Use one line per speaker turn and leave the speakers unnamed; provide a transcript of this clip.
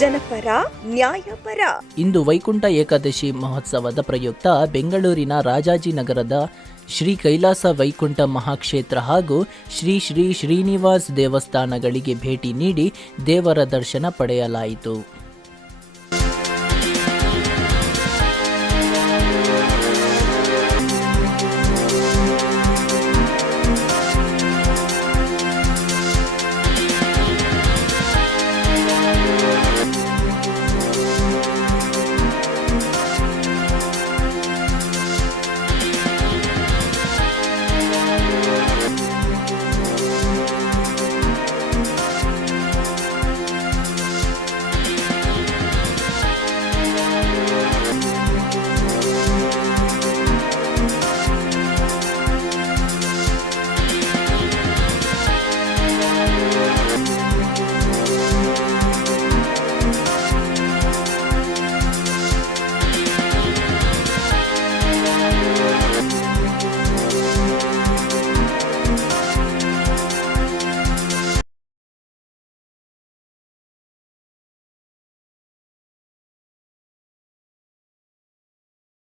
ಜನಪರ, ನ್ಯಾಯಪರ.
ಇಂದು ವೈಕುಂಠ ಏಕಾದಶಿ ಮಹೋತ್ಸವದ ಪ್ರಯುಕ್ತ ಬೆಂಗಳೂರಿನ ರಾಜಾಜಿನಗರದ ಶ್ರೀ ಕೈಲಾಸ ವೈಕುಂಠ ಮಹಾಕ್ಷೇತ್ರ ಹಾಗೂ ಶ್ರೀ ಶ್ರೀ ಶ್ರೀನಿವಾಸ್ ದೇವಸ್ಥಾನಗಳಿಗೆ ಭೇಟಿ ನೀಡಿ ದೇವರ ದರ್ಶನ ಪಡೆಯಲಾಯಿತು.